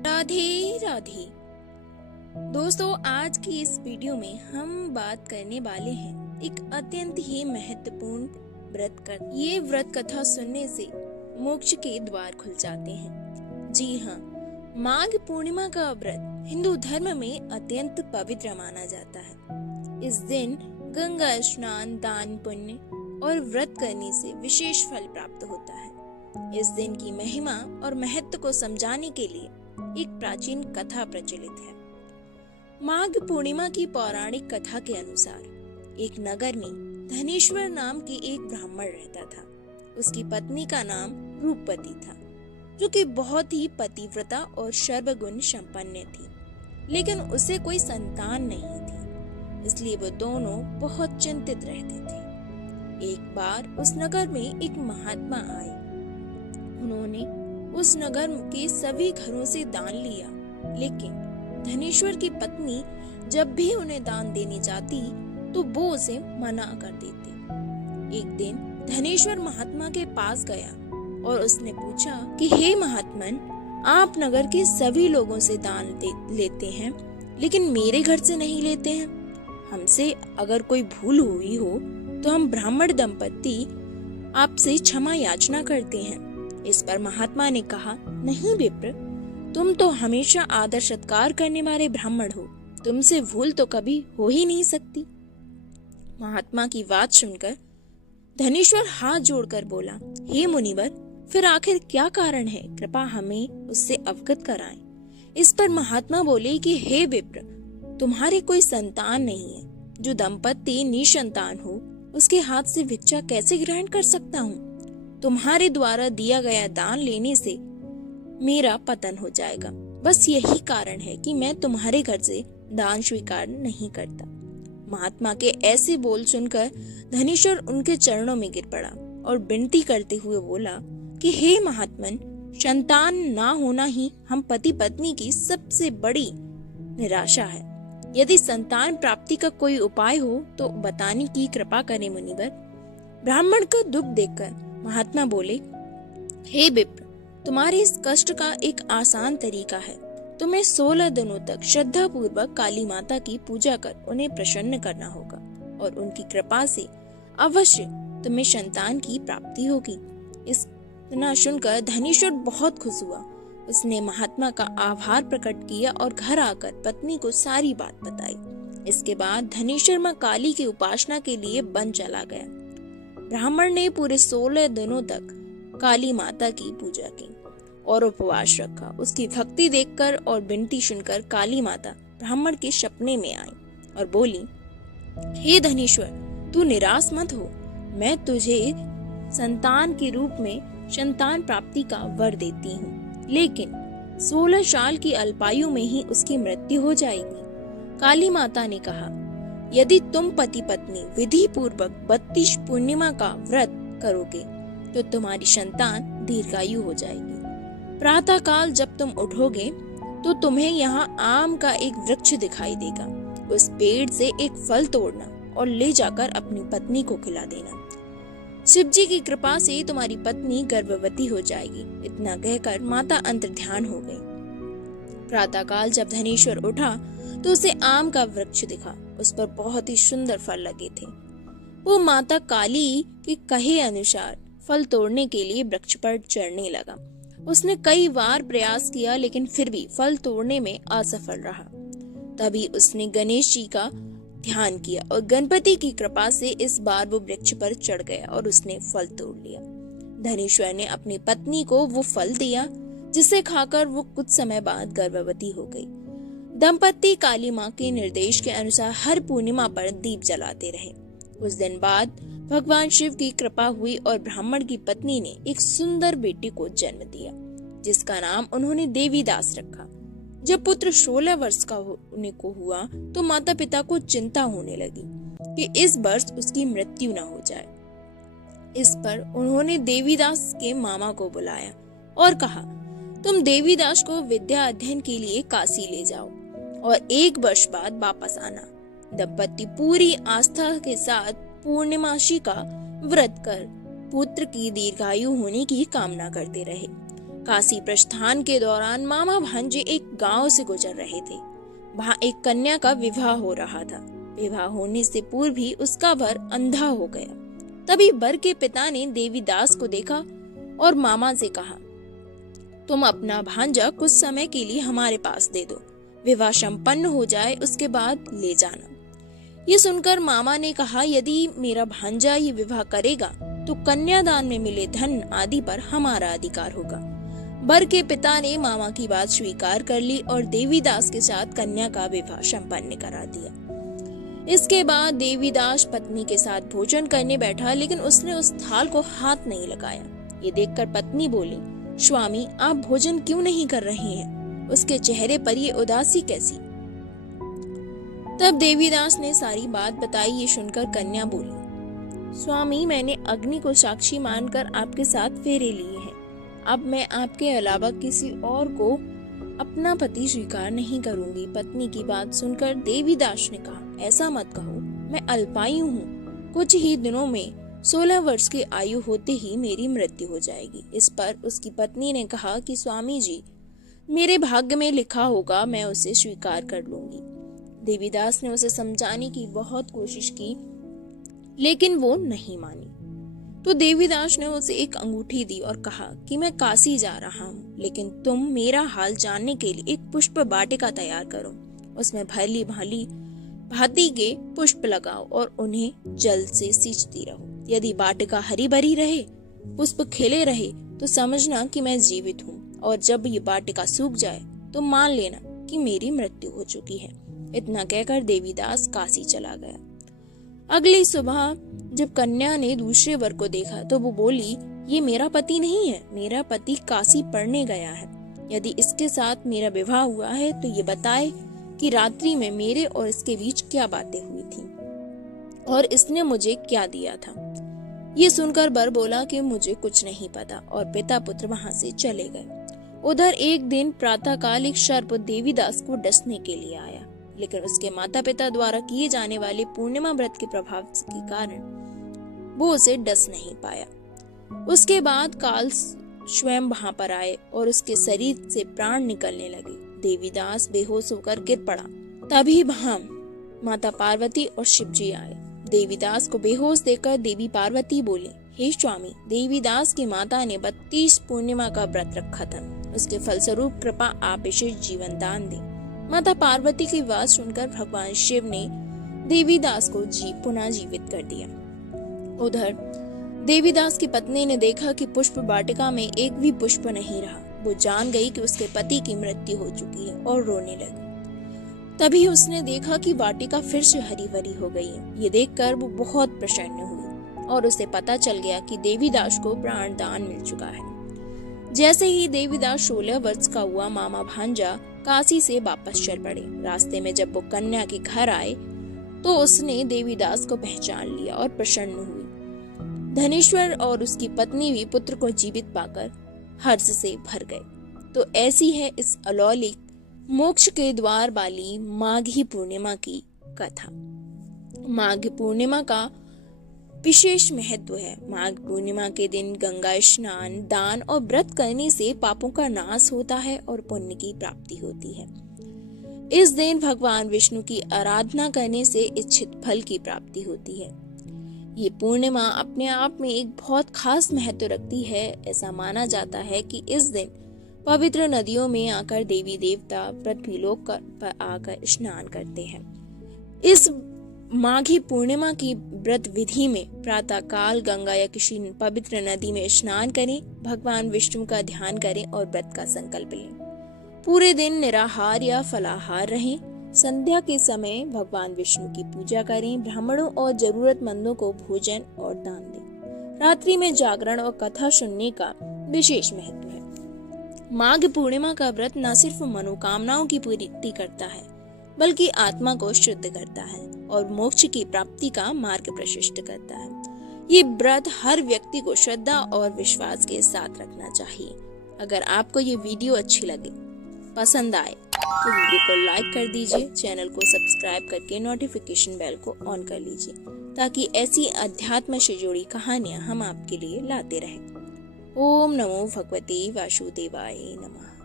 राधे राधे। दोस्तों, आज की इस वीडियो में हम बात करने वाले हैं एक अत्यंत ही महत्वपूर्ण व्रत का। ये व्रत कथा सुनने से मोक्ष के द्वार खुल जाते हैं। जी हाँ, माघ पूर्णिमा का व्रत हिंदू धर्म में अत्यंत पवित्र माना जाता है। इस दिन गंगा स्नान, दान, पुण्य और व्रत करने से विशेष फल प्राप्त होता है। इस दिन की महिमा और महत्व को समझाने के लिए एक प्राचीन कथा प्रचलित है। माघ पूर्णिमा की पौराणिक कथा के अनुसार एक नगर में धनेश्वर नाम के एक ब्राह्मण रहता था। उसकी पत्नी का नाम रूपवती था, जो कि बहुत ही पतिव्रता और सर्वगुण संपन्न थी, लेकिन उसे कोई संतान नहीं थी, इसलिए वो दोनों बहुत चिंतित रहते थे। एक बार उस नगर में एक महात्मा आए। उन्होंने उस नगर के सभी घरों से दान लिया, लेकिन धनेश्वर की पत्नी जब भी उन्हें दान देने जाती तो वो उसे मना कर देती। एक दिन धनेश्वर महात्मा के पास गया और उसने पूछा कि हे महात्मन, आप नगर के सभी लोगों से दान लेते हैं, लेकिन मेरे घर से नहीं लेते हैं। हमसे अगर कोई भूल हुई हो तो हम ब्राह्मण दंपत्ति आपसे क्षमा याचना करते हैं। इस पर महात्मा ने कहा, नहीं विप्र, तुम तो हमेशा आदर सत्कार करने वाले ब्राह्मण हो, तुमसे भूल तो कभी हो ही नहीं सकती। महात्मा की बात सुनकर धनेश्वर हाथ जोड़कर बोला, हे मुनिवर, फिर आखिर क्या कारण है, कृपा हमें उससे अवगत कराएं। इस पर महात्मा बोले कि हे विप्र, तुम्हारे कोई संतान नहीं है। जो दंपत्ति निसंतान हो उसके हाथ से भिक्षा कैसे ग्रहण कर सकता हूँ? तुम्हारे द्वारा दिया गया दान लेने से मेरा पतन हो जाएगा। बस यही कारण है कि मैं तुम्हारे घर से दान स्वीकार नहीं करता। महात्मा के ऐसे बोल सुनकर धनेश्वर उनके चरणों में गिर पड़ा और विनती करते हुए बोला कि हे महात्मन, संतान ना होना ही हम पति पत्नी की सबसे बड़ी निराशा है। यदि संतान प्राप्ति का कोई उपाय हो तो बताने की कृपा करें मुनिवर। ब्राह्मण का दुख देखकर महात्मा बोले, हे विप्र, तुम्हारे इस कष्ट का एक आसान तरीका है। तुम्हें 16 दिनों तक श्रद्धा पूर्वक काली माता की पूजा कर उन्हें प्रसन्न करना होगा और उनकी कृपा से अवश्य तुम्हें संतान की प्राप्ति होगी। इतना सुनकर धनेश्वर बहुत खुश हुआ। उसने महात्मा का आभार प्रकट किया और घर आकर पत्नी को सारी बात बताई। इसके बाद धनेश्वर मां काली की उपासना के लिए वन चला गया। ब्राह्मण ने पूरे 16 दिनों तक काली माता की पूजा की और उपवास रखा। उसकी भक्ति देखकर और विनती सुनकर काली माता ब्राह्मण के सपने में आई और बोली, हे धनेश्वर, तू निराश मत हो। मैं तुझे संतान के रूप में संतान प्राप्ति का वर देती हूँ, लेकिन 16 साल की अल्पायु में ही उसकी मृत्यु हो जाएगी। काली माता ने कहा, यदि तुम पति पत्नी विधि पूर्वक 32 पूर्णिमा का व्रत करोगे तो तुम्हारी संतान दीर्घायु हो जाएगी। प्रातः काल जब तुम उठोगे तो तुम्हें यहाँ आम का एक वृक्ष दिखाई देगा। उस पेड़ से एक फल तोड़ना और ले जाकर अपनी पत्नी को खिला देना। शिव जी की कृपा से तुम्हारी पत्नी गर्भवती हो जाएगी। इतना कहकर माता अंतर्ध्यान हो गई। प्रातः काल जब धनेश्वर उठा तो उसे आम का वृक्ष दिखा। उस पर बहुत ही सुंदर फल लगे थे। वो माता काली के कहे अनुसार फल तोड़ने के लिए वृक्ष पर चढ़ने लगा। उसने कई बार प्रयास किया, लेकिन फिर भी फल तोड़ने में असफल रहा। तभी उसने गणेश जी का ध्यान किया और गणपति की कृपा से इस बार वो वृक्ष पर चढ़ गया और उसने फल तोड़ लिया। धनेश्वर ने अपनी पत्नी को वो फल दिया, जिसे खाकर वो कुछ समय बाद गर्भवती हो गई। दंपत्ति काली माँ के निर्देश के अनुसार हर पूर्णिमा पर दीप जलाते रहे। कुछ दिन बाद भगवान शिव की कृपा हुई और ब्राह्मण की पत्नी ने एक सुंदर बेटे को जन्म दिया, जिसका नाम उन्होंने देवीदास रखा। जब पुत्र 16 वर्ष का होने को हुआ तो माता पिता को चिंता होने लगी कि इस वर्ष उसकी मृत्यु न हो जाए। इस पर उन्होंने देवीदास के मामा को बुलाया और कहा, तुम देवीदास को विद्या अध्ययन के लिए काशी ले जाओ और 1 वर्ष बाद वापस आना। दंपत्ति पूरी आस्था के साथ पूर्णिमासी का व्रत कर पुत्र की दीर्घायु होने की कामना करते रहे। काशी प्रस्थान के दौरान मामा भांजे एक गांव से गुजर रहे थे। वहां एक कन्या का विवाह हो रहा था। विवाह होने से पूर्व ही उसका वर अंधा हो गया। तभी वर के पिता ने देवीदास को देखा और मामा से कहा, तुम अपना भांजा कुछ समय के लिए हमारे पास दे दो, विवाह संपन्न हो जाए उसके बाद ले जाना। ये सुनकर मामा ने कहा, यदि मेरा भांजा ये विवाह करेगा तो कन्यादान में मिले धन आदि पर हमारा अधिकार होगा। वर के पिता ने मामा की बात स्वीकार कर ली और देवीदास के साथ कन्या का विवाह संपन्न करा दिया। इसके बाद देवीदास पत्नी के साथ भोजन करने बैठा, लेकिन उसने उस थाल को हाथ नहीं लगाया। ये देखकर पत्नी बोली, स्वामी आप भोजन क्यों नहीं कर रहे हैं? उसके चेहरे पर ये उदासी कैसी? तब देवीदास ने सारी बात बताई। ये सुनकर कन्या बोली, स्वामी मैंने अग्नि को साक्षी मानकर आपके साथ फेरे लिए हैं। अब मैं आपके अलावा किसी और को अपना पति स्वीकार नहीं करूंगी। पत्नी की बात सुनकर देवीदास ने कहा, ऐसा मत कहो, मैं अल्पायु हूँ। कुछ ही दिनों में 16 वर्ष की आयु होते ही मेरी मृत्यु हो जाएगी। इस पर उसकी पत्नी ने कहा कि स्वामी जी, मेरे भाग्य में लिखा होगा, मैं उसे स्वीकार कर लूंगी। देवीदास ने उसे समझाने की बहुत कोशिश की, लेकिन वो नहीं मानी। तो देवीदास ने उसे एक अंगूठी दी और कहा कि मैं काशी जा रहा हूँ, लेकिन तुम मेरा हाल जानने के लिए एक पुष्प वाटिका तैयार करो। उसमें भली भाली भांति के पुष्प लगाओ और उन्हें जल से सींचती रहो। यदि वाटिका हरी भरी रहे, पुष्प खिले रहे, तो समझना कि मैं जीवित हूँ, और जब ये वाटिका सूख जाए तो मान लेना कि मेरी मृत्यु हो चुकी है। इतना कहकर देवीदास काशी चला गया। अगली सुबह जब कन्या ने दूसरे वर को देखा तो वो बोली, ये मेरा पति नहीं है, मेरा पति काशी पढ़ने गया है। यदि इसके साथ मेरा विवाह हुआ है तो ये बताए कि रात्रि में मेरे और इसके बीच क्या बातें हुई थी और इसने मुझे क्या दिया था। ये सुनकर वर बोला कि मुझे कुछ नहीं पता, और पिता पुत्र वहां से चले गए। उधर एक दिन प्रातःकाल एक सर्प देवीदास को डसने के लिए आया, लेकिन उसके माता पिता द्वारा किए जाने वाले पूर्णिमा व्रत के प्रभाव के कारण वो उसे डस नहीं पाया। उसके बाद काल स्वयं वहां पर आए और उसके शरीर से प्राण निकलने लगे। देवीदास बेहोश होकर गिर पड़ा। तभी वहां माता पार्वती और शिव जी आए। देवीदास को बेहोश देखकर देवी पार्वती बोली, हे स्वामी, देवीदास की माता ने 32 पूर्णिमा का व्रत रखा था, उसके फलस्वरूप कृपा आप विशेष जीवन दान दें। माता पार्वती की बात सुनकर भगवान शिव ने देवीदास को पुनः जीवित कर दिया। उधर देवीदास की पत्नी ने देखा कि पुष्प वाटिका में एक भी पुष्प नहीं रहा। वो जान गई कि उसके पति की मृत्यु हो चुकी है और रोने लगी। तभी उसने देखा कि वाटिका फिर से हरी भरी हो गई है। ये देखकर वो बहुत प्रसन्न हुई और उसे पता चल गया कि देवीदास को प्राण दान मिल चुका है। जैसे ही देवीदास 16 वर्ष का हुआ, मामा भांजा काशी से वापस चल पड़े। रास्ते में जब वो कन्या के घर आए तो उसने देवीदास को पहचान लिया और प्रसन्न हुई। धनेश्वर और उसकी पत्नी भी पुत्र को जीवित पाकर हर्ष से भर गए। तो ऐसी है इस अलौकिक मोक्ष के द्वार वाली माघी पूर्णिमा की कथा। माघ पूर्णिमा का विशेष महत्व है। माघ पूर्णिमा के दिन गंगा स्नान, दान और व्रत करने से पापों का नाश होता है और पुण्य की प्राप्ति होती है। इस दिन भगवान विष्णु की आराधना करने से इच्छित फल की प्राप्ति होती है। ये पूर्णिमा अपने आप में एक बहुत खास महत्व रखती है। ऐसा माना जाता है कि इस दिन पवित्र नदियों में आकर देवी देवता पृथ्वीलोक पर आकर स्नान करते हैं। इस माघी पूर्णिमा की व्रत विधि में प्रातः काल गंगा या किसी पवित्र नदी में स्नान करें, भगवान विष्णु का ध्यान करें और व्रत का संकल्प लें। पूरे दिन निराहार या फलाहार रहें। संध्या के समय भगवान विष्णु की पूजा करें। ब्राह्मणों और जरूरतमंदों को भोजन और दान दें। रात्रि में जागरण और कथा सुनने का विशेष महत्व है। माघ पूर्णिमा का व्रत न सिर्फ मनोकामनाओं की पूर्ति करता है, बल्कि आत्मा को शुद्ध करता है और मोक्ष की प्राप्ति का मार्ग प्रशस्त करता है। ये व्रत हर व्यक्ति को श्रद्धा और विश्वास के साथ रखना चाहिए। अगर आपको ये वीडियो अच्छी लगे, पसंद आए तो वीडियो को लाइक कर दीजिए, चैनल को सब्सक्राइब करके नोटिफिकेशन बेल को ऑन कर लीजिए, ताकि ऐसी अध्यात्म से जुड़ी कहानियां हम आपके लिए लाते रहें। ओम नमो भगवते वासुदेवाय नमः।